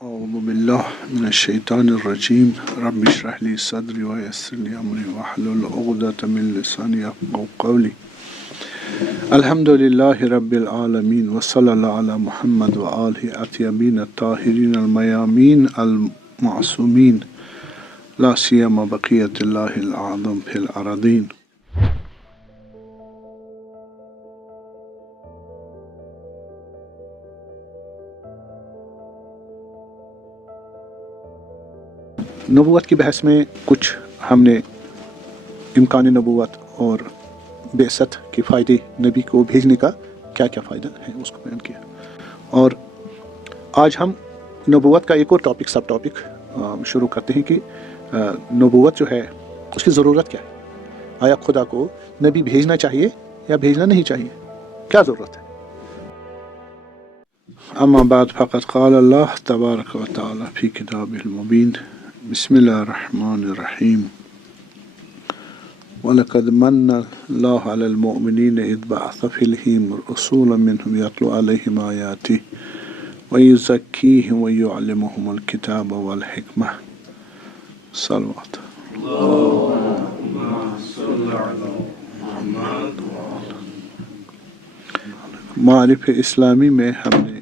أعوذ بالله من الشيطان الرجيم رب اشرح لي صدري ويسر لي أمري واحلل عقدة من لساني يفقهوا قولي. الحمد لله رب العالمين وصلى الله على محمد وآله الطيبين الطاهرين الميامين المعصومين لا سيما بقية الله الأعظم في الأراضين. نبوت کی بحث میں کچھ ہم نے امکان نبوت اور بعثت کے فائدے، نبی کو بھیجنے کا کیا کیا فائدہ ہے اس کو بیان کیا، اور آج ہم نبوت کا ایک اور ٹاپک سب ٹاپک شروع کرتے ہیں کہ نبوت جو ہے اس کی ضرورت کیا ہے، آیا خدا کو نبی بھیجنا چاہیے یا بھیجنا نہیں چاہیے، کیا ضرورت ہے۔ اما بعد فقد قال اللہ تبارک و تعالی فی کتابہ المبین بسم اللہ الرحمن الرحیم وَلَقَدْ مَنَّ اللَّهُ عَلَى الْمُؤْمِنِينَ إِذْ بَعَثَ فِيهِمْ رُسُولًا مِّنْهُمْ يَتْلُو عَلَيْهِمْ آيَاتِهِ وَيُزَكِّيهِمْ وَيُعَلِّمُهُمُ الْكِتَابَ وَالْحِكْمَةَ صلوات اللهم صل على محمد معارف اسلامی میں ہم نے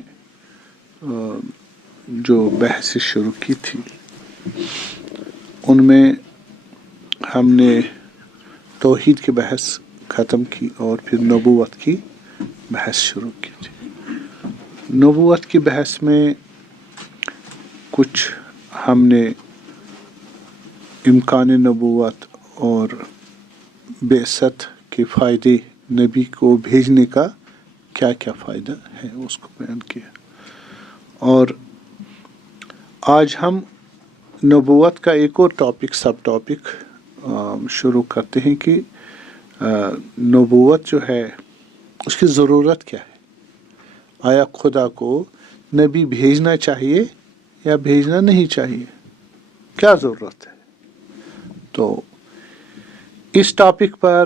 جو بحث شروع کی تھی ان میں ہم نے توحید کی بحث ختم کی اور پھر نبوت کی بحث شروع کی تھی۔ نبوت کی بحث میں کچھ ہم نے امکان نبوت اور بعثت کے فائدے، نبی کو بھیجنے کا کیا کیا فائدہ ہے اس کو بیان کیا، اور آج ہم نبوت کا ایک اور ٹاپک سب ٹاپک شروع کرتے ہیں کہ نبوت جو ہے اس کی ضرورت کیا ہے، آیا خدا کو نبی بھیجنا چاہیے یا بھیجنا نہیں چاہیے، کیا ضرورت ہے۔ تو اس ٹاپک پر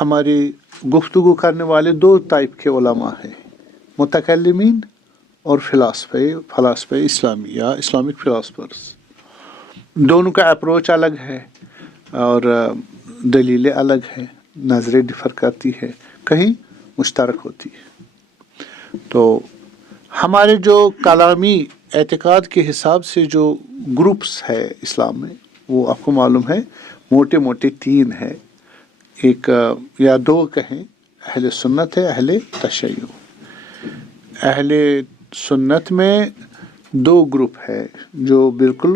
ہماری گفتگو کرنے والے دو ٹائپ کے علماء ہیں، متکلمین اور فلاسفہ اسلامی یا اسلامک فلاسفرز۔ دونوں کا اپروچ الگ ہے اور دلیلیں الگ ہیں، نظریں ڈفر کرتی ہے، کہیں مشترک ہوتی ہے۔ تو ہمارے جو کلامی اعتقاد کے حساب سے جو گروپس ہے اسلام میں، وہ آپ کو معلوم ہے موٹے موٹے تین ہے، ایک یا دو کہیں، اہل سنت ہے، اہل تشیع۔ اہل سنت میں دو گروپ ہے جو بالکل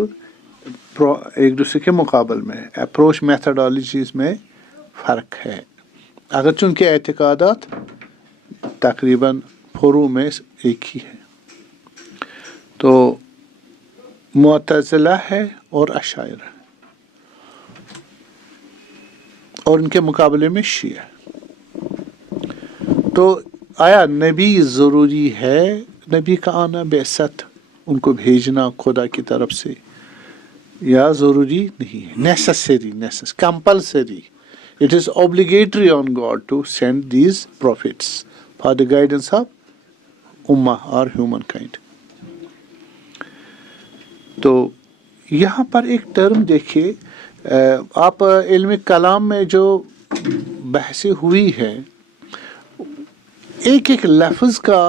ایک دوسرے کے مقابل میں، اپروچ میتھڈالوجیز میں فرق ہے، اگرچہ ان کے اعتقادات تقریباً فروع میں ایک ہی ہے۔ تو معتزلہ ہے اور اشاعرہ، اور ان کے مقابلے میں شیعہ۔ تو آیا نبی ضروری ہے، نبی کا آنا، بعثت، ان کو بھیجنا خدا کی طرف سے، یا ضروری نہیں ہے، necessary, compulsory, it is obligatory on God to send these prophets for the guidance of ummah or humankind۔ تو یہاں پر ایک ٹرم دیکھیے، آپ علم کلام میں جو بحث ہوئی ہے، ایک ایک لفظ کا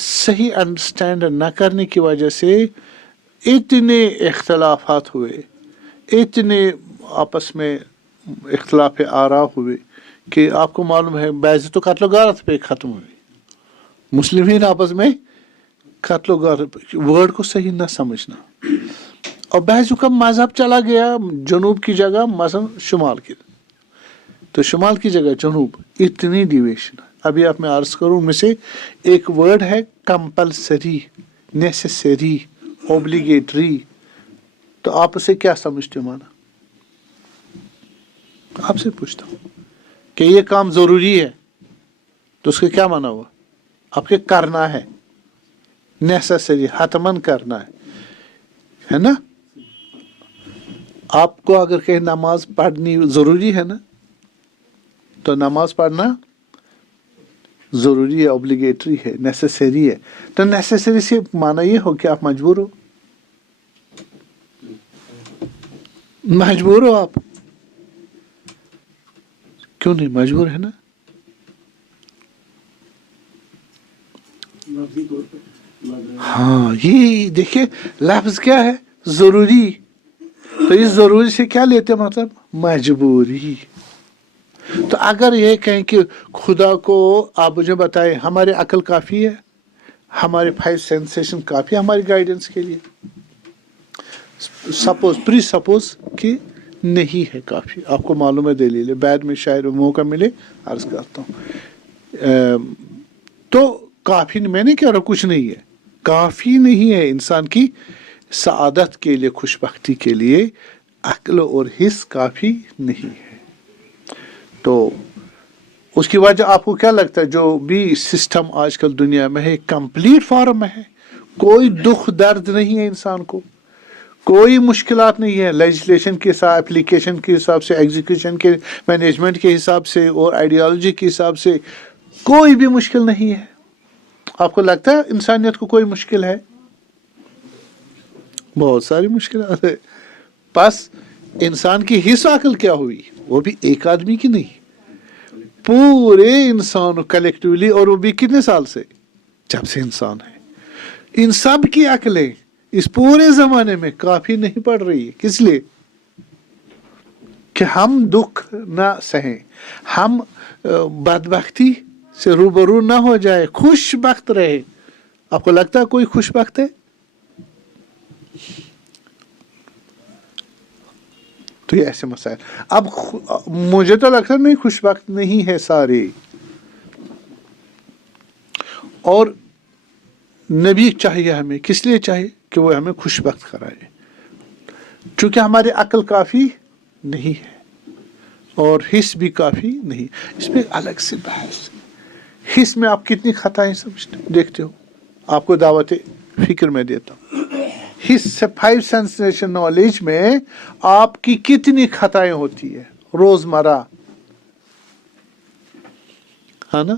صحیح انڈرسٹینڈ نہ کرنے کی وجہ سے اتنے اختلافات ہوئے، اتنے آپس میں اختلاف آراء ہوئے کہ آپ کو معلوم ہے بعض تو قتل و غارت پہ ختم ہوئی، مسلمین آپس میں قتل و غارت، ورڈ کو صحیح نہ سمجھنا، اور بعضوں کا مذہب چلا گیا جنوب کی جگہ مثلا شمال کی، تو شمال کی جگہ جنوب، اتنی ڈیویشن۔ ابھی آپ میں عرض کروں، ان میں سے ایک ورڈ ہے کمپلسری، نیسسری، اوبلیگیٹری، تو آپ اسے کیا سمجھتے ہو مانا؟ آپ سے پوچھتا ہوں کہ یہ کام ضروری ہے تو اس کا کیا مانا ہوا؟ آپ کے کرنا ہے، نیسسری، حتماً کرنا ہے نا۔ آپ کو اگر کہیں نماز پڑھنی ضروری ہے نا، تو نماز پڑھنا ضروری ہے, obligatory ہے, necessary ہے. تو necessary سے معنی یہ ہو کہ آپ مجبور ہو, مجبور ہو آپ, کیوں نہیں مجبور ہے نا. ہاں یہ دیکھیے لفظ کیا ہے, ضروری. تو اس ضروری سے کیا لیتے مطلب مجبوری. تو اگر یہ کہیں کہ خدا کو آپ مجھے بتائیں ہماری عقل کافی ہے, ہمارے 5 سینسیشن کافی ہے ہماری گائیڈنس کے لیے, سپوز پری سپوز کہ نہیں ہے کافی, آپ کو معلوم ہے دلیل ہے, بعد میں شاید موقع ملے عرض کرتا ہوں. تو کافی میں نہیں کہہ رہا کچھ نہیں ہے, کافی نہیں ہے انسان کی سعادت کے لیے, خوش بختی کے لیے عقل اور حس کافی نہیں ہے. تو اس کی وجہ آپ کو کیا لگتا ہے, جو بھی سسٹم آج کل دنیا میں ہے کمپلیٹ فارم میں ہے, کوئی دکھ درد نہیں ہے انسان کو, کوئی مشکلات نہیں ہے, لیجسلیشن کے ساتھ, اپلیکیشن کے حساب سے, ایگزیکیوشن کے مینجمنٹ کے حساب سے اور آئیڈیالوجی کے حساب سے کوئی بھی مشکل نہیں ہے. آپ کو لگتا ہے انسانیت کو کوئی مشکل ہے؟ بہت ساری مشکلات ہے. بس انسان کی حص عقل کیا ہوئی, وہ بھی ایک آدمی کی نہیں, پورے انسان کلیکٹیولی, اور وہ بھی کتنے سال سے, جب سے انسان ہے. ان سب کی عقلیں اس پورے زمانے میں کافی نہیں پڑ رہی ہے. کس لیے؟ کہ ہم دکھ نہ سہیں, ہم بدبختی سے روبرو نہ ہو جائے, خوش بخت رہے. آپ کو لگتا ہے کوئی خوش بخت ہے؟ تو یہ ایسے مسائل. اب مجھے تو لگتا ہے نہیں, خوش بخت نہیں ہے سارے. اور نبی چاہیے ہمیں, کس لیے چاہیے؟ کہ وہ ہمیں خوش بخت کرائے, چونکہ ہماری عقل کافی نہیں ہے اور حس بھی کافی نہیں. اس پہ الگ سے بحث. حس میں آپ کتنی خطائیں دیکھتے ہو, آپ کو دعوت فکر میں دیتا ہوں. حس سے 5 سینسیشن نالج میں آپ کی کتنی خطائیں ہوتی ہے روزمرہ, ہے نا.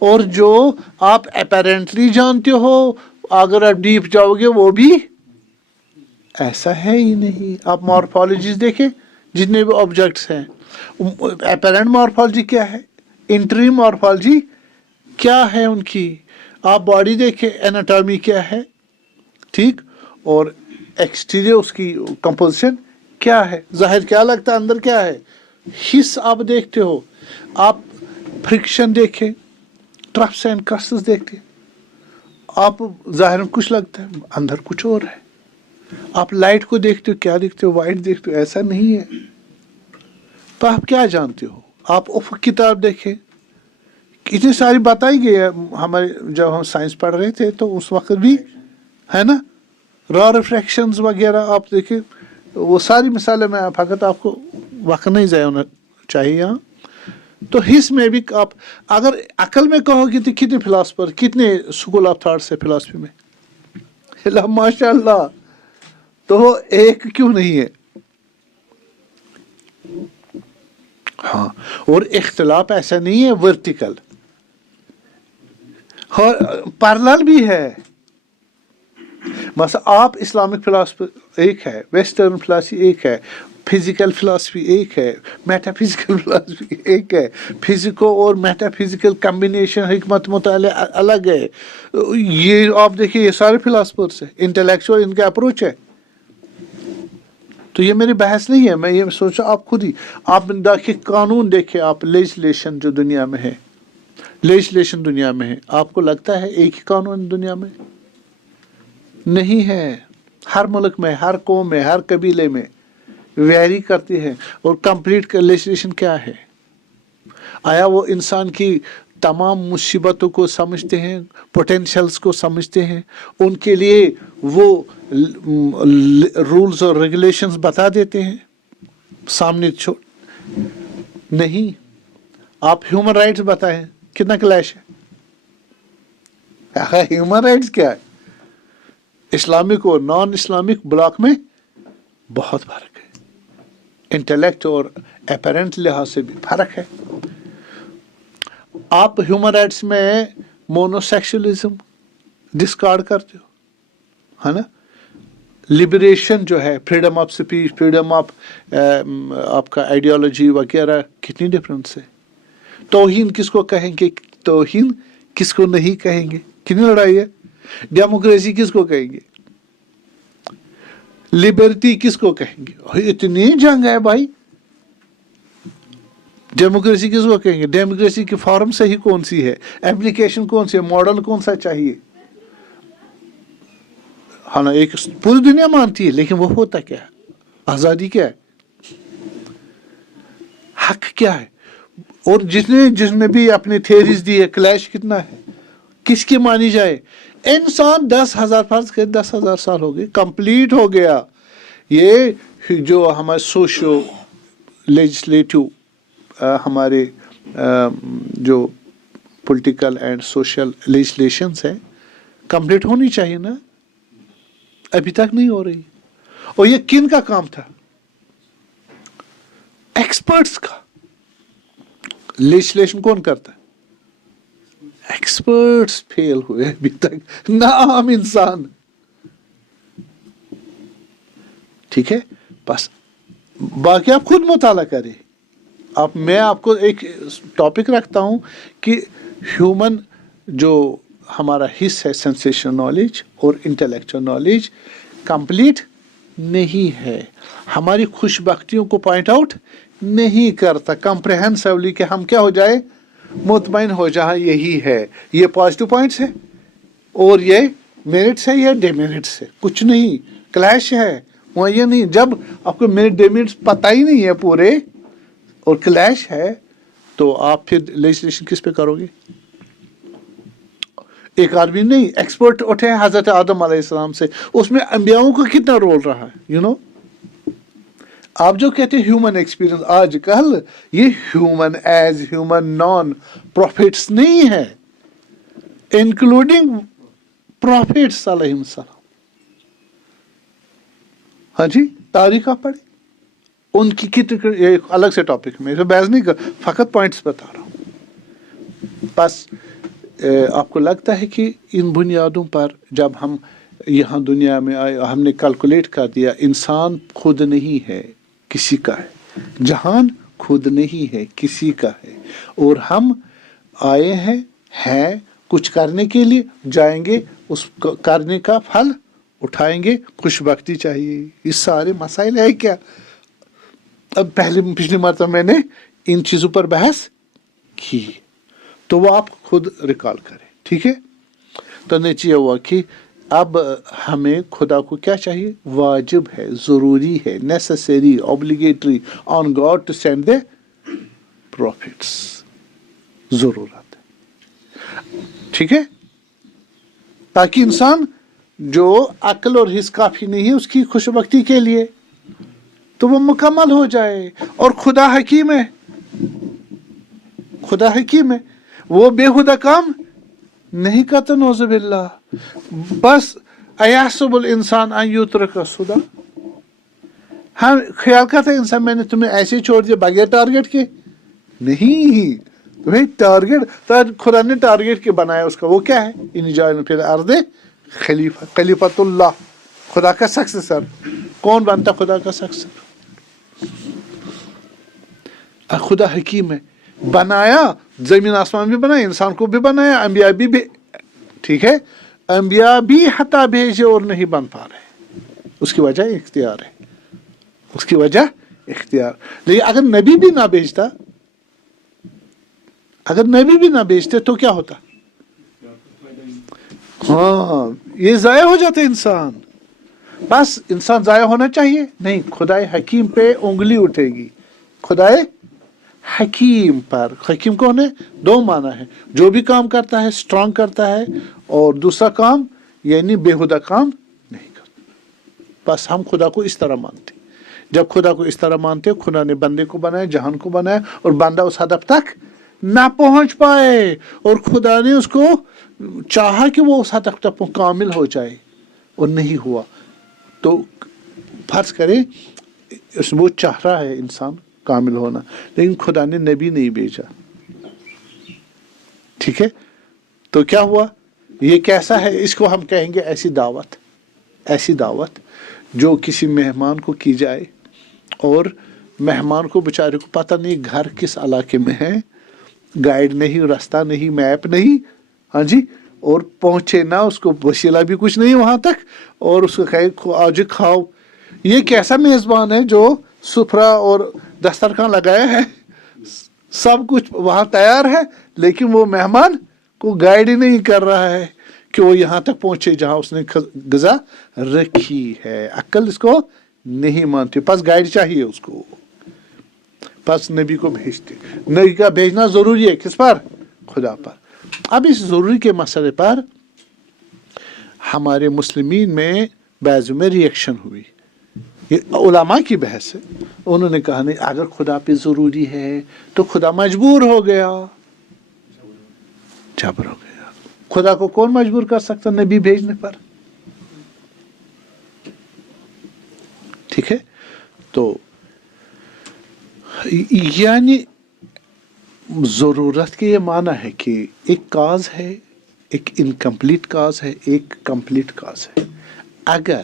اور جو آپ اپیرنٹلی جانتے ہو, اگر آپ ڈیپ جاؤ گے وہ بھی ایسا ہے ہی نہیں. آپ مارفالوجیز دیکھیں, جتنے بھی آبجیکٹس ہیں, اپیرنٹ مارفالوجی کیا ہے, انٹری مارفالوجی کیا ہے ان کی. آپ باڈی دیکھیں, اناٹامی کیا ہے, ٹھیک, اور ایکسٹیریئر اس کی کمپوزیشن کیا ہے, ظاہر کیا لگتا ہے, اندر کیا ہے. حص آپ دیکھتے ہو, آپ فرکشن دیکھیں, ٹرفس اینڈ کرسز دیکھتے, آپ ظاہر کچھ لگتا ہے, اندر کچھ اور ہے. آپ لائٹ کو دیکھتے ہو, کیا دیکھتے ہو, وائٹ دیکھتے ہو, ایسا نہیں ہے. تو آپ کیا جانتے ہو؟ آپ افق کتاب دیکھیں, اتنی ساری بتائی گئی ہے. ہمارے جب ہم سائنس پڑھ رہے تھے تو اس وقت بھی ہے نا, را ریفریکشنز وغیرہ آپ دیکھیں, وہ ساری مثالیں میں فقط آپ کو وقت نہیں ضائع ہونا چاہیے یہاں. تو حص میں بھی آپ اگر عقل میں کہو گے تو کتنے فلاسفر, کتنے اسکول آف تھاٹس ہے فلاسفی میں, ماشاء اللہ. تو وہ ایک کیوں نہیں ہے؟ ہاں, اور اختلاف ایسا نہیں ہے ورٹیکل, پیرلل بھی ہے. مثلا آپ اسلامک فلاسفی ایک ہے, ویسٹرن فلاسفی ایک ہے, فزیکل فلاسفی ایک ہے, میٹا فزیکل فلاسفی ایک ہے, فزیکو اور میٹا فزیکل کمبینیشن حکمت مطالعہ الگ ہے. یہ آپ دیکھیے, یہ سارے فلاسفرس ہیں, انٹلیکچوئل ان کا اپروچ ہے. تو یہ میری بحث نہیں ہے, میں یہ سوچا آپ خود ہی, آپ دیکھیں قانون دیکھیں, آپ لیجسلیشن جو دنیا میں ہے, لیجسلیشن دنیا میں ہے, آپ کو لگتا ہے ایک ہی قانون دنیا میں نہیں ہے. ہر ملک میں, ہر قوم میں, ہر قبیلے میں ویری کرتی ہے. اور کمپلیٹ لیجسلیشن کیا ہے؟ آیا وہ انسان کی تمام مصیبتوں کو سمجھتے ہیں, پوٹینشلز کو سمجھتے ہیں, ان کے لیے وہ رولز اور ریگولیشنز بتا دیتے ہیں سامنے نہیں. آپ ہیومن رائٹس بتائیں, کتنا کلیش ہے. ہیومن رائٹس کیا ہے؟ اسلامک اور نان اسلامک بلاک میں بہت فرق ہے, انٹلیکٹ اور اپیرنٹ لحاظ سے بھی فرق ہے. آپ ہیومن رائٹس میں مونوسیکشلزم ڈسکارڈ کرتے ہو، ہے نا. لبریشن جو ہے، freedom of speech, freedom of آپ کا آئیڈیالوجی وغیرہ، کتنی ڈفرینس ہے. توہین کس کو کہیں گے، توہین کس کو نہیں کہیں گے، کتنی لڑائی ہے. ڈیموکریسی کس کو کہیں گے، لبرٹی کس کو کہیں گے. اتنی جنگ ہے بھائی. ڈیموکریسی کس کو کہیں گے، ڈیموکریسی کی فارم صحیح کون سی ہے، اپلیکیشن کون سی ہے، ماڈل کون سا چاہیے. ہاں نا، ایک پوری دنیا مانتی ہے، لیکن وہ ہوتا کیا ہے، آزادی کیا ہے، حق کیا ہے. اور جس نے بھی اپنی تھیریز دی ہے، کلیش کتنا ہے، کس کی مانی جائے. انسان 10,000 فرض کے 10,000 سال ہو گئے، کمپلیٹ ہو گیا. یہ جو ہمارے سوشو لیجسلیٹو ہمارے جو پولیٹیکل اینڈ سوشل لیجسلیشنس ہیں، کمپلیٹ ہونی چاہیے نا، ابھی تک نہیں ہو رہی. اور یہ کن کا کام تھا، ایکسپرٹس کا. لیجسلیشن کون کرتا ہے، ایکسپرٹس فیل ہوئے ابھی تک، نہ عام انسان. ٹھیک ہے، بس باقی آپ خود مطالعہ کریں. میں آپ کو ایک ٹاپک رکھتا ہوں کہ ہیومن جو ہمارا حص ہے، سینسیشن نالج اور انٹلیکچوئل نالج کمپلیٹ نہیں ہے. ہماری خوش بختیوں کو پوائنٹ آؤٹ نہیں کرتا کمپریہنسولی کہ ہم کیا ہو جائے، مطمئن ہو جائے یہی ہے، یہ پازیٹیو پوائنٹس ہے اور یہ میرٹس ہے، یہ ڈیمیرٹس ہے. کچھ نہیں، کلیش ہے وہاں. یہ نہیں، جب آپ کو میرٹ ڈیمیرٹس پتہ ہی نہیں ہے پورے اور کلیش ہے، تو آپ پھر لیجسلیشن کس پہ کرو گے. ایک آدمی نہیں، ایکسپرٹ اٹھے حضرت آدم علیہ السلام سے، اس میں انبیاؤں کا کتنا رول رہا ہے. آپ جو کہتے ہیں ہیومن ایکسپیرئنس، آج کل یہ human as human non prophets نہیں ہے، انکلوڈنگ پروفٹس علیہ السلام. ہاں جی، تاریخ آپ پڑھیں، ان کی کتنی، ایک الگ سے ٹاپک میں بحث نہیں کر، فقط پوائنٹس بتا رہا ہوں. بس آپ کو لگتا ہے کہ ان بنیادوں پر جب ہم یہاں دنیا میں آئے، ہم نے کیلکولیٹ کر دیا انسان خود نہیں ہے، کسی کا ہے، جہان خود نہیں ہے، کسی کا ہے، اور ہم آئے ہیں کچھ کرنے کے لیے، جائیں گے اس کرنے کا پھل اٹھائیں گے. خوش بختی چاہیے. یہ سارے مسائل ہے کیا. اب پچھلی مرتبہ میں نے ان چیزوں پر بحث کی، تو وہ آپ خود ریکال کریں. ٹھیک ہے، تو نیچے ہوا کہ اب ہمیں خدا کو کیا چاہیے، واجب ہے، ضروری ہے، necessary, obligatory on God to send the prophets. ضرورت ہے. ٹھیک ہے، تاکہ انسان جو عقل اور حس کافی نہیں ہے اس کی خوش بختی کے لیے، تو وہ مکمل ہو جائے. اور خدا حکیم ہے، خدا حکیم ہے، وہ بے خدا کام نہیں کرتا. نعوذ باللہ. بس ایحسب الانسان ان یترک سدی، ہاں خیال کرتا ہے انسان میں نے تمہیں ایسے چھوڑ دیا بغیر ٹارگیٹ کے. نہیں، تمہیں ٹارگیٹ، خدا نے ٹارگیٹ کے بنایا اس کا. وہ کیا ہے، ان جاعل فی الارض خلیفہ، خلیفۃ اللہ، خدا کا سکسیسر. کون بنتا خدا کا سکسیسر، خدا حکیم ہے. بنایا، زمین آسمان بھی بنایا، انسان کو بھی بنایا، انبیاء بھی. ٹھیک ہے، انبیاء بھی حتی بھیجے اور نہیں بن پا رہے. اس کی وجہ اختیار ہے، اس کی وجہ اختیار. لیکن اگر نبی بھی نہ بھیجتا، اگر نبی بھی نہ بھیجتے تو کیا ہوتا. ہاں، یہ ضائع ہو جاتا انسان. بس انسان ضائع ہونا چاہیے نہیں، خدائے حکیم پہ انگلی اٹھے گی. خدائے حکیم پر، حکیم کون ہے، دو معنی ہے، جو بھی کام کرتا ہے اسٹرانگ کرتا ہے، اور دوسرا کام یعنی بےہودہ کام نہیں کرتا. بس ہم خدا کو اس طرح مانتے. جب خدا کو اس طرح مانتے، خدا نے بندے کو بنایا، جہان کو بنایا، اور بندہ اس ہدف تک نہ پہنچ پائے، اور خدا نے اس کو چاہا کہ وہ اس ہدف تک کامل ہو جائے اور نہیں ہوا. تو فرض کریں وہ چاہ رہا ہے انسان کامل ہونا، لیکن خدا نے نبی نہیں بھیجا. ٹھیک ہے، تو کیا ہوا؟ یہ کیسا ہے؟ اس کو ہم کہیں گے ایسی دعوت جو کسی مہمان کو کی جائے، اور مہمان کو بیچارے کو پتہ نہیں گھر کس علاقے میں ہے، گائیڈ نہیں، راستہ نہیں، میپ نہیں، ہاں جی، اور پہنچے نہ، اس کو وسیلہ بھی کچھ نہیں وہاں تک، اور اس کو کہے آج کھاؤ۔ یہ کیسا میزبان ہے جو سفرہ اور دسترخوان لگایا ہے، سب کچھ وہاں تیار ہے، لیکن وہ مہمان کو گائیڈ ہی نہیں کر رہا ہے کہ وہ یہاں تک پہنچے جہاں اس نے غذا رکھی ہے۔ عقل اس کو نہیں مانتی، پس گائیڈ چاہیے اس کو، پس نبی کو بھیجتے۔ نبی کا بھیجنا ضروری ہے، کس پر؟ خدا پر۔ اب اس ضروری کے مسئلے پر ہمارے مسلمین میں بعضوں میں ریئیکشن ہوئی، یہ علماء کی بحث ہے۔ انہوں نے کہا نہیں، اگر خدا پہ ضروری ہے تو خدا مجبور ہو گیا، جبر ہو گیا۔ خدا کو کون مجبور کر سکتا نبی بھیجنے پر؟ ٹھیک ہے، تو یعنی ضرورت کے یہ معنی ہے کہ ایک کاز ہے، ایک انکمپلیٹ کاز ہے، ایک کمپلیٹ کاز ہے۔ اگر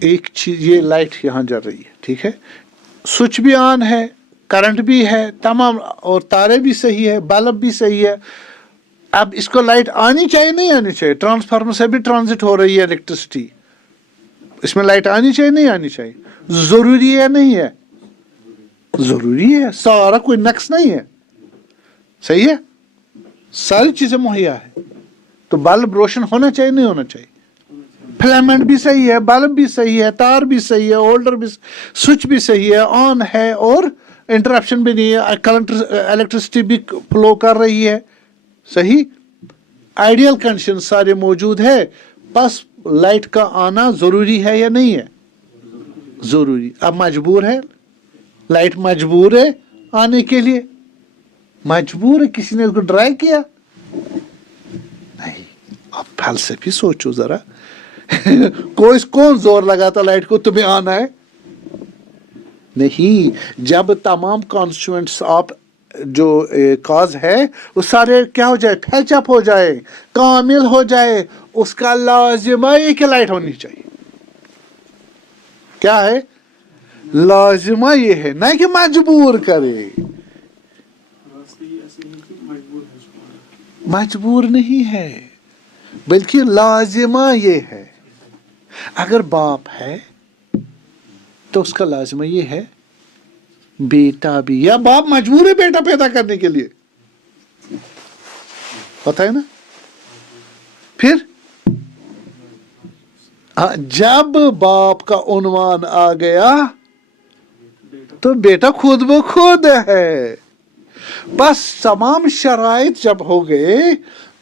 ایک چیز، یہ لائٹ یہاں جل رہی ہے، ٹھیک ہے، سوئچ بھی آن ہے، کرنٹ بھی ہے، تمام، اور تارے بھی صحیح ہے، بلب بھی صحیح ہے، اب اس کو لائٹ آنی چاہیے نہیں آنی چاہیے؟ ٹرانسفارمر سے بھی ٹرانزٹ ہو رہی ہے الیکٹرسٹی، اس میں لائٹ آنی چاہیے نہیں آنی چاہیے؟ ضروری ہے نہیں ہے؟ ضروری ہے، سارا کوئی نقص نہیں ہے، صحیح ہے، ساری چیزیں مہیا ہے، تو بلب روشن ہونا چاہیے نہیں ہونا چاہیے؟ فلیمنٹ بھی صحیح ہے، بلب بھی صحیح ہے، تار بھی صحیح ہے، ہولڈر بھی، سوئچ بھی صحیح ہے، آن ہے، اور انٹرپشن بھی نہیں ہے، کرنٹ الیکٹرسٹی بھی فلو کر رہی ہے، صحیح، آئیڈیل کنڈیشن سارے موجود ہے، بس لائٹ کا آنا ضروری ہے یا نہیں ہے؟ ضروری۔ اب مجبور ہے لائٹ، مجبور ہے آنے کے لیے، مجبور ہے، کسی نے اس کو ڈرائی کیا نہیں۔ اب فلسفی سوچو ذرا، کون زور لگاتا لائٹ کو تمہیں آنا ہے؟ نہیں، جب تمام کانسٹیٹوئنٹس آف جو کاز ہے وہ سارے کیا ہو جائے، پھیچ اپ ہو جائے، کامل ہو جائے، اس کا لازمہ ہے کہ لائٹ ہونی چاہیے۔ کیا ہے؟ لازمہ یہ ہے، نہ کہ مجبور کرے، مجبور نہیں ہے، بلکہ لازمہ یہ ہے۔ اگر باپ ہے تو اس کا لازمہ یہ ہے، بیٹا بھی، یا باپ مجبور ہے بیٹا پیدا کرنے کے لیے، پتہ ہے نا؟ پھر جب باپ کا عنوان آ گیا تو بیٹا خود بخود ہے، بس تمام شرائط جب ہو گئے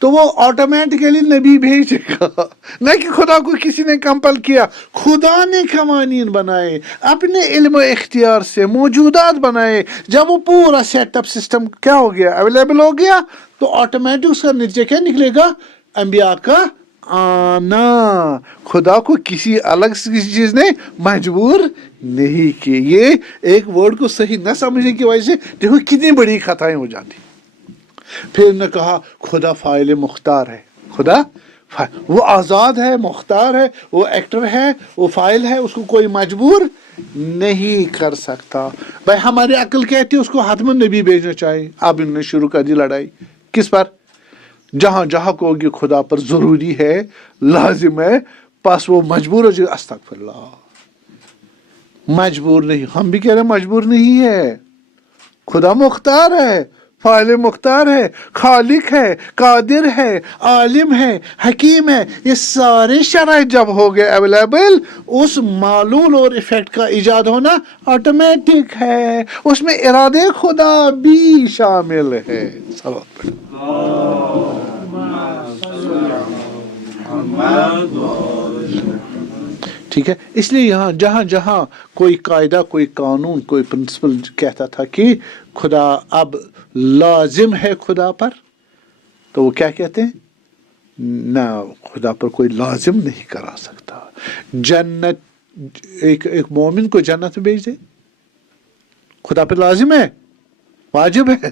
تو وہ آٹومیٹکلی نبی بھیجے گا، نہ کہ خدا کو کسی نے کمپل کیا۔ خدا نے قوانین بنائے اپنے علم و اختیار سے، موجودات بنائے، جب وہ پورا سیٹ اپ سسٹم کیا ہو گیا، اویلیبل ہو گیا، تو آٹومیٹک اس کا نتیجہ کیا نکلے گا؟ انبیاء کا آنا۔ خدا کو کسی الگ چیز نے مجبور نہیں کی۔ یہ ایک ورڈ کو صحیح نہ سمجھنے کی وجہ سے دیکھو کتنی بڑی خطائیں ہو جاتی۔ پھر نے کہا خدا فاعل مختار ہے، خدا وہ آزاد ہے، مختار ہے، وہ ایکٹر ہے، وہ فاعل ہے، اس کو کوئی مجبور نہیں کر سکتا۔ بھائی ہماری عقل کہتی ہے اس کو حتم نبی بھیجنا چاہیے۔ اب انہوں نے شروع کر دی لڑائی، کس پر؟ جہاں جہاں کو کہ خدا پر ضروری ہے، لازم ہے، پس وہ مجبور ہو جائے۔ استغفر اللہ، مجبور نہیں، ہم بھی کہہ رہے ہیں مجبور نہیں ہے، خدا مختار ہے، فاعل مختار ہے، خالق ہے، قادر ہے، عالم ہے، حکیم ہے۔ یہ سارے شرائط جب ہو گئے اویلیبل، اس معلول اور ایفیکٹ کا ایجاد ہونا آٹومیٹک ہے، اس میں ارادے خدا بھی شامل ہے۔ ٹھیک ہے، اس لیے یہاں جہاں جہاں کوئی قاعدہ، کوئی قانون، کوئی پرنسپل کہتا تھا کہ خدا اب لازم ہے خدا پر، تو وہ کیا کہتے ہیں؟ نہ، خدا پر کوئی لازم نہیں کرا سکتا۔ جنت، ایک مومن کو جنت میں بھیج دے، خدا پر لازم ہے، واجب ہے؟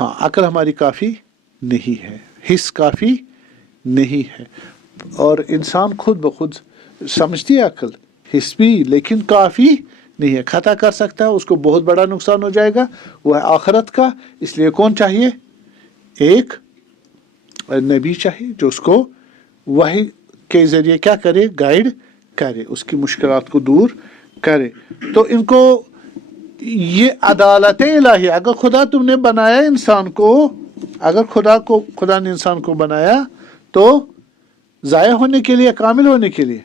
ہاں عقل ہماری کافی نہیں ہے، حس کافی نہیں ہے، اور انسان خود بخود سمجھتی ہے عقل حس بھی، لیکن کافی نہیں ہے، خطا کر سکتا ہے، اس کو بہت بڑا نقصان ہو جائے گا، وہ ہے آخرت کا. اس لیے کون چاہیے؟ ایک نبی چاہیے جو اس کو وحی کے ذریعے کیا کرے؟ گائیڈ کرے، اس کی مشکلات کو دور کرے. تو ان کو یہ عدالت الہی، اگر خدا تم نے بنایا انسان کو، اگر خدا نے انسان کو بنایا تو ضائع ہونے کے لیے، کامل ہونے کے لیے،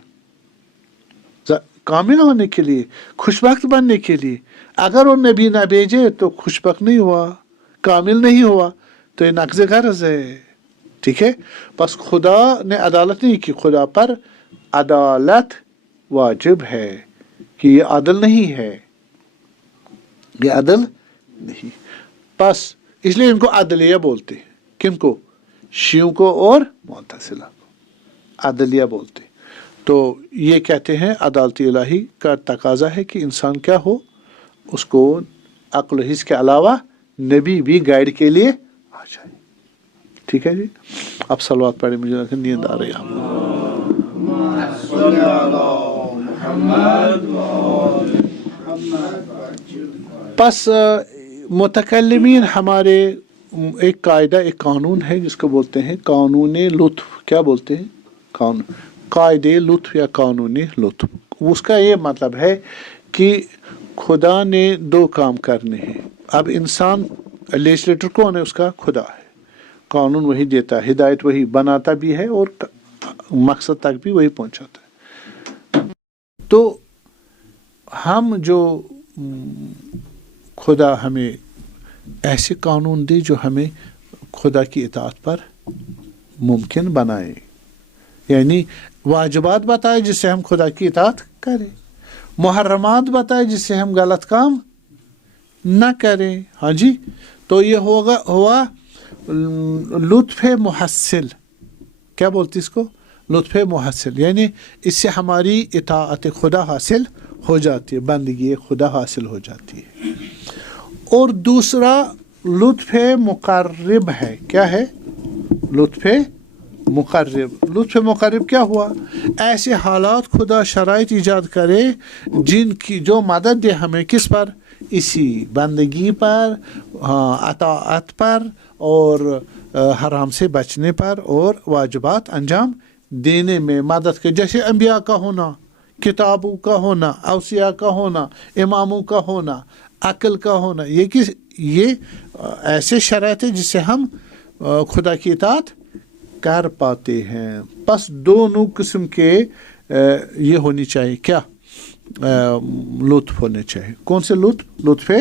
کامل ہونے کے لیے، خوشبخت بننے کے لیے. اگر وہ نبی نہ بھیجے تو خوشبخت نہیں ہوا، کامل نہیں ہوا، تو یہ نقض غرض ہے. ٹھیک ہے، بس خدا نے عدالت نہیں کی، خدا پر عدالت واجب ہے کہ یہ عدل نہیں ہے، یہ عدل نہیں. بس اس لیے ان کو عدلیہ بولتے ہیں. کن کو؟ شیعوں کو اور معتزلہ کو عدلیہ بولتے. تو یہ کہتے ہیں عدالت الہی کا تقاضا ہے کہ انسان کیا ہو، اس کو عقل و حس کے علاوہ نبی بھی گائیڈ کے لیے آ جائے. ٹھیک ہے جی، اب صلوات پڑھیں، مجھے لگتا ہے نیند آ رہی ہے. پس متکلمین ہمارے ایک قاعدہ، ایک قانون ہے جس کو بولتے ہیں قانون لطف. کیا بولتے ہیں؟ قاعدے لطف یا قانون لطف. اس کا یہ مطلب ہے کہ خدا نے دو کام کرنے ہیں. اب انسان لیجسلیٹر کون ہے؟ اس کا خدا ہے. قانون وہی دیتا ہے، ہدایت وہی بناتا بھی ہے، اور مقصد تک بھی وہی پہنچاتا ہے. تو ہم جو خدا ہمیں ایسے قانون دے جو ہمیں خدا کی اطاعت پر ممکن بنائے، یعنی واجبات بتائے جس سے ہم خدا کی اطاعت کریں، محرمات بتائے جس سے ہم غلط کام نہ کریں. ہاں جی، تو یہ ہوا لطف محصل. کیا بولتی اس کو؟ لطف محصل، یعنی اس سے ہماری اطاعت خدا حاصل ہو جاتی ہے، بندگی خدا حاصل ہو جاتی ہے. اور دوسرا لطف مقرب ہے. کیا ہے؟ لطف مقرب. لطف مقرب کیا ہوا؟ ایسے حالات خدا شرائط ایجاد کرے جن کی جو مدد دے ہمیں کس پر؟ اسی بندگی پر، اطاعت پر، اور حرام سے بچنے پر، اور واجبات انجام دینے میں مدد کے. جیسے انبیاء کا ہونا، کتابوں کا ہونا، اوصیاء کا ہونا، اماموں کا ہونا، عقل کا ہونا، یہ ایسے شرائط ہے جس سے ہم خدا کی اطاعت کر پاتے ہیں. بس دونوں قسم کے یہ ہونی چاہیے. کیا؟ لطف ہونے چاہیے. کون سے لطف؟ لطف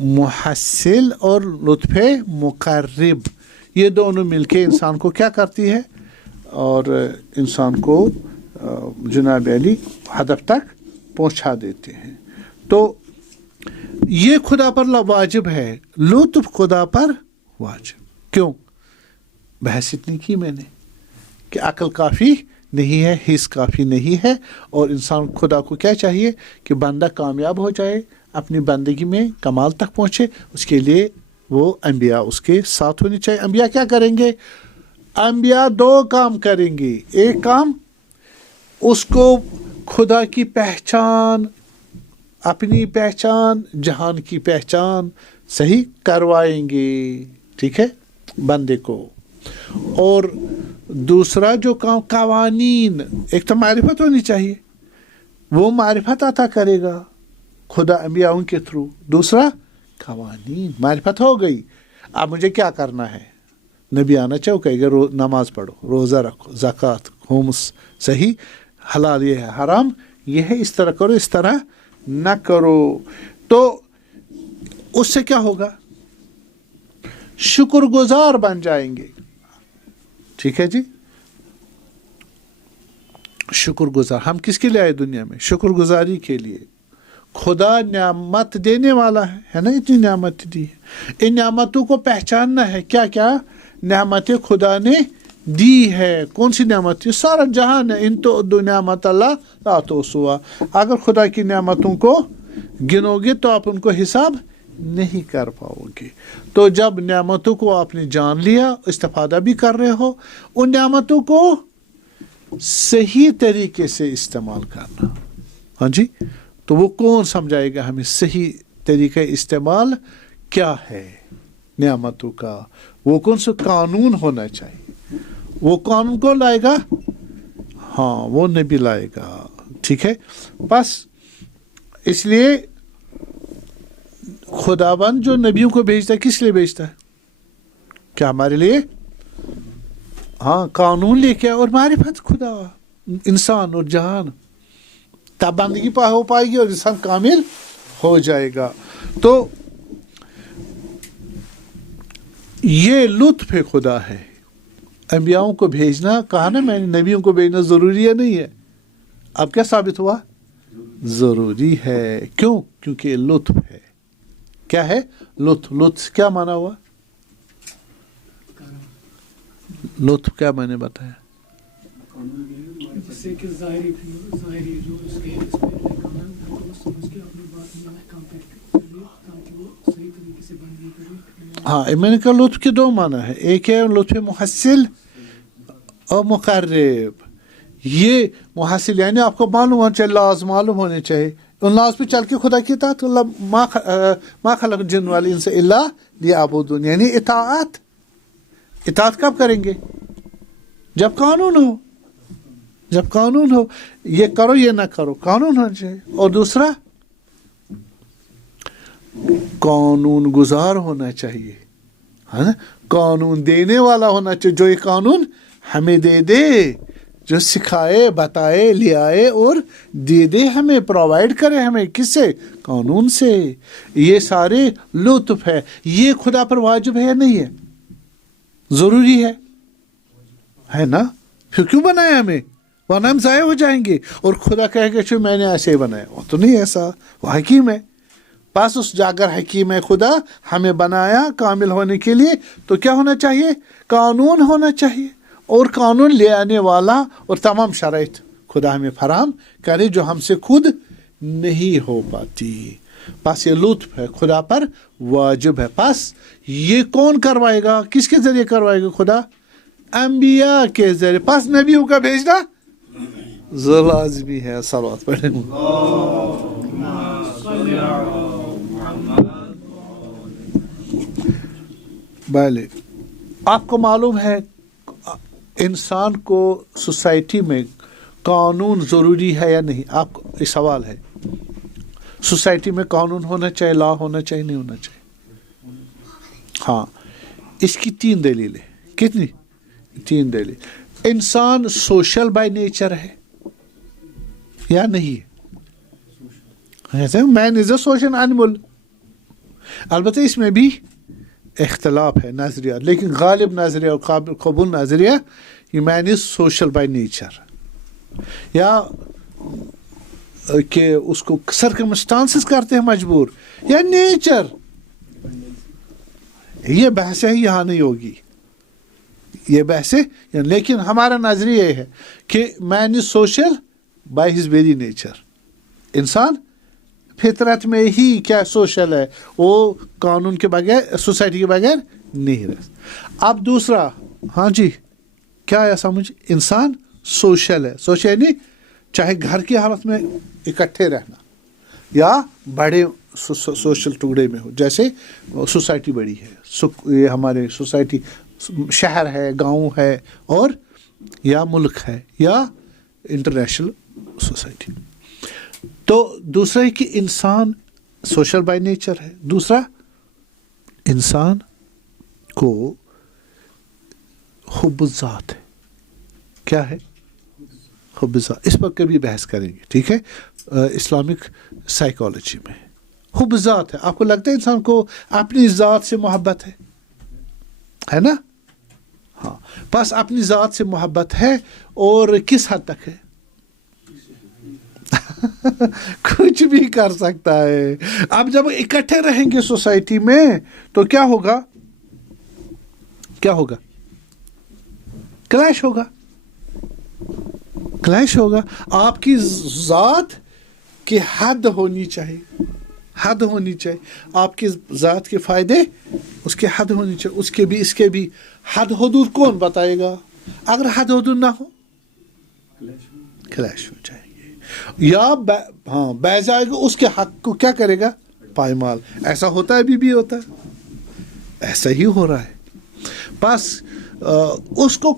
محصل اور لطف مقرب. یہ دونوں مل کے انسان کو کیا کرتی ہے؟ اور انسان کو جناب علی ہدف تک پہنچا دیتے ہیں. تو یہ خدا پر واجب ہے، لطف خدا پر واجب. کیوں؟ بحث اتنی کی میں نے کہ عقل کافی نہیں ہے، حس کافی نہیں ہے، اور انسان خدا کو کیا چاہیے کہ بندہ کامیاب ہو جائے، اپنی بندگی میں کمال تک پہنچے. اس کے لیے وہ انبیاء اس کے ساتھ ہونی چاہیے. انبیاء کیا کریں گے؟ انبیاء دو کام کریں گے. ایک کام اس کو خدا کی پہچان، اپنی پہچان، جہان کی پہچان صحیح کروائیں گے. ٹھیک ہے، بندے کو. اور دوسرا جو کام، قوانین. ایک تو معرفت ہونی چاہیے، وہ معرفت عطا کرے گا خدا انبیاء کے تھرو. دوسرا قوانین. معرفت ہو گئی، اب مجھے کیا کرنا ہے؟ نبی آنا چاہو کہے گا نماز پڑھو، روزہ رکھو، زکوٰۃ، خمس، صحیح، حلال یہ ہے، حرام یہ ہے، اس طرح کرو، اس طرح نہ کرو. تو اس سے کیا ہوگا؟ شکر گزار بن جائیں گے. ٹھیک ہے جی، شکر گزار. ہم کس کے لیے آئے دنیا میں؟ شکر گزاری کے لیے. خدا نعمت دینے والا ہے نا، اتنی نعمت دی ہے. ان نعمتوں کو پہچاننا ہے. کیا کیا نعمتیں خدا نے دی ہے؟ کون سی نعمت؟ سارا جہان ہے. ان تو دو نعمت اللہ لا تحصوها. اگر خدا کی نعمتوں کو گنو گے تو آپ ان کو حساب نہیں کر پاؤ گے. تو جب نعمتوں کو آپ نے جان لیا, استفادہ بھی کر رہے ہو, ان نعمتوں کو صحیح طریقے سے استعمال کرنا. ہاں جی, تو وہ کون سمجھائے گا ہمیں صحیح طریقہ استعمال کیا ہے نعمتوں کا؟ وہ کون سا قانون ہونا چاہیے؟ وہ قانون کون لائے گا؟ ہاں, وہ نبی لائے گا. ٹھیک ہے, بس اس لیے خداوند جو نبیوں کو بھیجتا ہے کس لیے بھیجتا ہے؟ کیا ہمارے لیے؟ ہاں, قانون لے کے اور معرفت خدا, انسان اور جہان, تب بندگی ہو پائے گی اور انسان کامل ہو جائے گا. تو یہ لطف خدا ہے انبیاؤں کو بھیجنا. کہا نا میں نے نبیوں کو بھیجنا ضروری ہے نہیں ہے. اب کیا ثابت ہوا؟ ضروری ہے. کیوں؟ کیونکہ یہ لطف ہے. کیا ہے؟ لطف. لطف کیا مانا ہوا؟ لطف کیا میں نے بتایا؟ ہاں, میں نے کہا لطف کے دو معنی ہے. ایک ہے لطف محصل اور مقرب. یہ محصل یعنی آپ کو معلوم ہونا چاہیے, لاز معلوم ہونے چاہیے. ان لاز پہ چل کے خدا کی اطاعت. ما خلق الجن والانس الا لیعبدون, یعنی اطاعت. اطاعت کب کریں گے؟ جب قانون ہو. جب قانون ہو, یہ کرو یہ نہ کرو, قانون ہونا چاہیے. اور دوسرا قانون گزار ہونا چاہیے, ہے نا, قانون دینے والا ہونا چاہیے, جو یہ قانون ہمیں دے دے, جو سکھائے, بتائے, لے آئے اور دے دے ہمیں, پرووائڈ کرے ہمیں. کس سے؟ قانون سے. یہ سارے لطف ہے. یہ خدا پر واجب ہے یا نہیں ہے؟ ضروری ہے نا. پھر کیوں بنایا ہمیں؟ ورنہ ہم ضائع ہو جائیں گے اور خدا کہے گا کہ میں نے ایسے ہی بنایا. وہ تو نہیں ایسا, وہ حکیم ہے. بس اس جاگر حکیم ہے خدا, ہمیں بنایا کامل ہونے کے لیے. تو کیا ہونا چاہیے؟ قانون ہونا چاہیے. اور قانون لے آنے والا اور تمام شرائط خدا ہمیں فراہم کرے جو ہم سے خود نہیں ہو پاتی. بس یہ لطف ہے, خدا پر واجب ہے. بس یہ کون کروائے گا؟ کس کے ذریعے کروائے گا خدا؟ انبیاء کے ذریعے. پس نبیوں کا بھیجنا لازمی ہے. صلوات پڑھیں. بھلے آپ کو معلوم ہے انسان کو سوسائٹی میں قانون ضروری ہے یا نہیں؟ آپ کو یہ سوال ہے. سوسائٹی میں قانون ہونا چاہیے, لا ہونا چاہیے, نہیں ہونا چاہیے؟ ہاں, اس کی 3 دلیلیں. کتنی؟ 3 دلیل. انسان سوشل بائی نیچر ہے یا نہیں ہے؟ مین از اے سوشل اینیمل. البتہ اس میں بھی اختلاف ہے نظریہ, لیکن غالب نظریہ اور قبول نظریہ یہ مین از سوشل بائی نیچر, یا کہ اس کو سرکمسٹانسز کرتے ہیں مجبور, یا نیچر. یہ بحث ہے, یہاں نہیں ہوگی یہ بحث ہے. لیکن ہمارا نظریہ یہ ہے کہ man is social by his very nature. انسان فطرت میں ہی کیا سوشل ہے, وہ قانون کے بغیر, سوسائٹی کے بغیر نہیں رہ. اب دوسرا, ہاں جی کیا ہے سمجھ؟ انسان سوشل ہے. سوشل یعنی چاہے گھر کی حالت میں اکٹھے رہنا یا بڑے سوشل ٹکڑے میں ہو, جیسے سوسائٹی بڑی ہے, یہ ہمارے سوسائٹی شہر ہے, گاؤں ہے, اور یا ملک ہے, یا انٹرنیشنل سوسائٹی. تو دوسرا ہے کہ انسان سوشل بائی نیچر ہے. دوسرا, انسان کو حب ذات ہے. کیا ہے حب ذات؟ اس پر کبھی بحث کریں گے, ٹھیک ہے, اسلامک سائیکالوجی میں. حب ذات ہے. آپ کو لگتا ہے انسان کو اپنی ذات سے محبت ہے نا؟ ہاں, بس اپنی ذات سے محبت ہے. اور کس حد تک ہے؟ کچھ بھی کر سکتا ہے. اب جب اکٹھے رہیں گے سوسائٹی میں تو کیا ہوگا؟ کیا ہوگا؟ کلیش ہوگا. کلیش ہوگا. آپ کی ذات کی حد ہونی چاہیے, حد ہونی چاہیے. آپ کی ذات کے فائدے اس کی حد ہونی چاہیے, اس کے بھی اس کے بھی. حد حدود کون بتائے گا؟ اگر حد حدود نہ ہو کلیش ہو جائے گی, یا بہ جائے گا, اس کے حق کو کیا کرے گا؟ پائمال. ایسا ہوتا ہے, ابھی بھی ہوتا ہے, ایسا ہی ہو رہا ہے. بس اس کو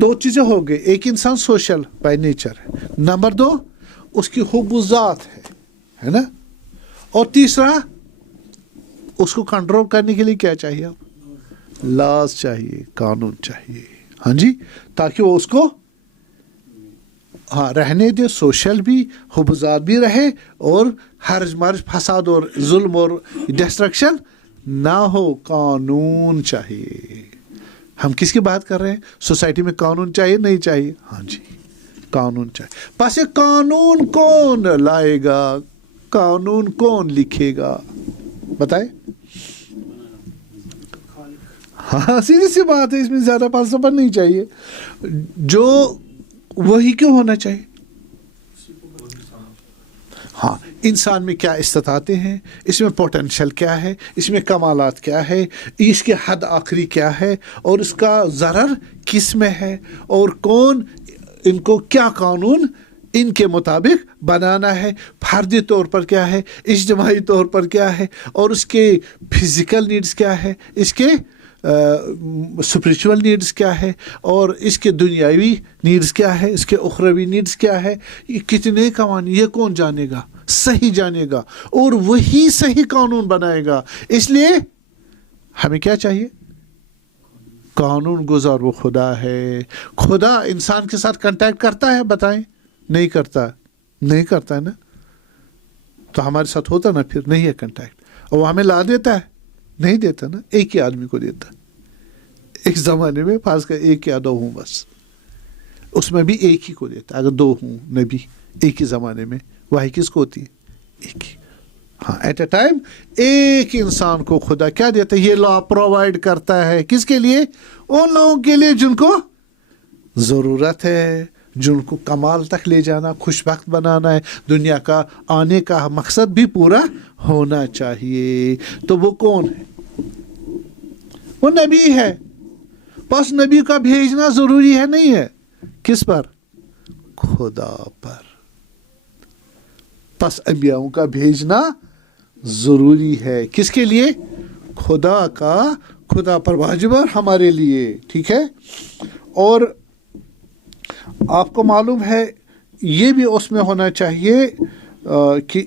دو چیزیں ہو گئی. ایک انسان سوشل بائی نیچر ہے, نمبر 2 اس کی حب و ذات ہے نا, اور تیسرا اس کو کنٹرول کرنے کے لیے کیا چاہیے؟ آپ لاز چاہیے, قانون چاہیے. ہاں جی, تاکہ وہ اس کو رہنے دے, سوشل بھی, حب و ذات بھی رہے, اور حرج مرج فساد اور ظلم اور ڈسٹرکشن نہ ہو. قانون چاہیے. ہم کس کی بات کر رہے ہیں؟ سوسائٹی میں قانون چاہیے نہیں چاہیے؟ ہاں جی, قانون چاہیے. پس یہ قانون کون لائے گا؟ قانون کون لکھے گا؟ بتائیں. ہاں سیدھی سی بات ہے, اس میں زیادہ فلسفہ نہیں چاہیے. جو وہی کیوں ہونا چاہیے؟ ہاں, انسان میں کیا استطاعتیں ہیں, اس میں پوٹینشل کیا ہے, اس میں کمالات کیا ہے, اس کے حد آخری کیا ہے, اور اس کا ضرر کس میں ہے, اور کون ان کو کیا قانون ان کے مطابق بنانا ہے, فردی طور پر کیا ہے, اجتماعی طور پر کیا ہے, اور اس کے فزیکل نیڈز کیا ہے, اس کے اسپریچول نیڈز کیا ہے, اور اس کے دنیاوی نیڈز کیا ہے, اس کے اخروی نیڈز کیا ہے, یہ کتنے قوانین, یہ کون جانے گا؟ صحیح جانے گا, اور وہی صحیح قانون بنائے گا. اس لیے ہمیں کیا چاہیے؟ قانون گزار وہ خدا ہے. خدا انسان کے ساتھ کنٹیکٹ کرتا ہے؟ بتائیں. نہیں کرتا, نہیں کرتا ہے نا, تو ہمارے ساتھ ہوتا نا, پھر نہیں ہے کنٹیکٹ. اور وہ ہمیں لا دیتا ہے؟ نہیں دیتا نا, ایک ہی آدمی کو دیتا. ایک زمانے میں خاص کر 1 یا 2 ہوں بس, اس میں بھی ایک ہی کو دیتا. اگر 2 ہوں نبی ایک ہی زمانے میں, وہی کس کو ہوتی ہے؟ ایک ہی. ہاں, ایٹ اے ٹائم ایک انسان کو خدا کیا دیتا ہے؟ یہ لا پرووائڈ کرتا ہے. کس کے لیے؟ ان لوگوں کے لیے جن کو ضرورت ہے, جن کو کمال تک لے جانا, خوش بخت بنانا ہے, دنیا کا آنے کا مقصد بھی پورا ہونا چاہیے. تو وہ کون ہے؟ وہ نبی ہے. بس نبی کا بھیجنا ضروری ہے نہیں ہے؟ کس پر؟ خدا پر. پس انبیاؤں کا بھیجنا ضروری ہے. کس کے لیے؟ خدا کا, خدا پر واجب اور ہمارے لیے. ٹھیک ہے. اور آپ کو معلوم ہے یہ بھی اس میں ہونا چاہیے کہ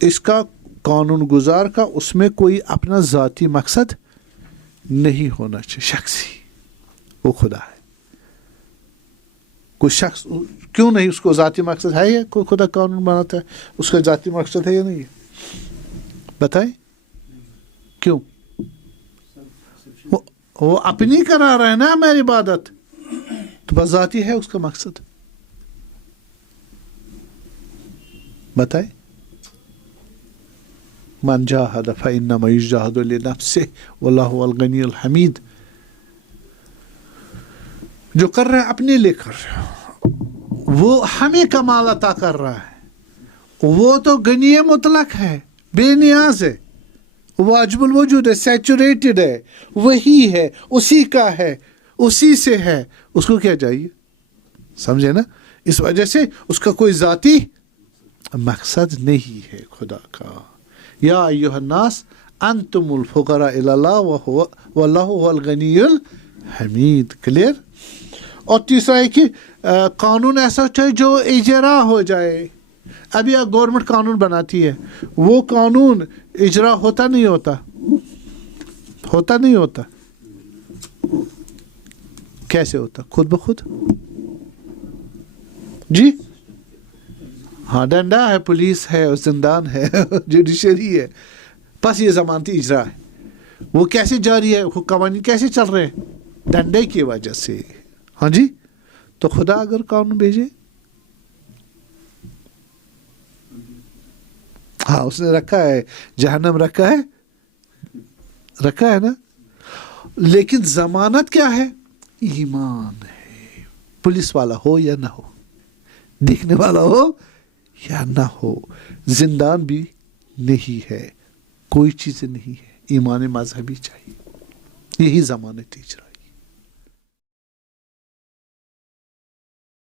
اس کا قانون گزار کا اس میں کوئی اپنا ذاتی مقصد نہیں ہونا چاہیے شخصی. وہ خدا ہے. کوئی شخص کیوں نہیں, اس کو ذاتی مقصد ہے یا کوئی خدا قانون بناتا ہے, اس کا ذاتی مقصد ہے یا نہیں ہے؟ بتائیں. کیوں؟ وہ اپنی کرا رہا ہے نا ہماری عبادت, تو بس ذاتی ہے اس کا مقصد. بتائیں. من جاہد فإنما یجاہد لنفسہ واللہ هو الغنی الحمید. جو کر رہا ہے اپنے لیے کر رہا ہے, وہ ہمیں کمال عطا کر رہا ہے. وہ تو غنی مطلق ہے, بے نیاز ہے, واجب الوجود ہے, سیچوریٹڈ ہے, وہی ہے, اسی کا ہے, اسی سے ہے. اس کو کیا چاہیے؟ سمجھے نا. اس وجہ سے اس کا کوئی ذاتی مقصد نہیں ہے خدا کا. یا ایھا الناس انتم الفقراء الی اللہ واللہ هو الغنی الحمید. کلیئر. اور تیسرا ہے کہ قانون ایسا چاہیے جو اجرا ہو جائے. ابھی گورنمنٹ قانون بناتی ہے, وہ قانون اجرا ہوتا نہیں ہوتا, ہوتا نہیں ہوتا. کیسے ہوتا؟ خود بخود. جی ہاں, ڈنڈا ہے, پولیس ہے, زندان ہے, جوڈیشری ہے. بس یہ ضمانتی اجرا ہے. وہ کیسے جاری ہے؟ وہ قوانین کیسے چل رہے ہیں؟ ڈنڈے کی وجہ سے. ہاں جی. تو خدا اگر قانون بھیجے, ہاں اس نے رکھا ہے, جہنم رکھا ہے نا, لیکن ضمانت کیا ہے؟ ایمان ہے. پولیس والا ہو یا نہ ہو, دیکھنے والا ہو یا نہ ہو, زندان بھی نہیں ہے. کوئی چیز نہیں ہے، ایمان مذہبی چاہیے، یہی ضمانت ہجرہ ہے۔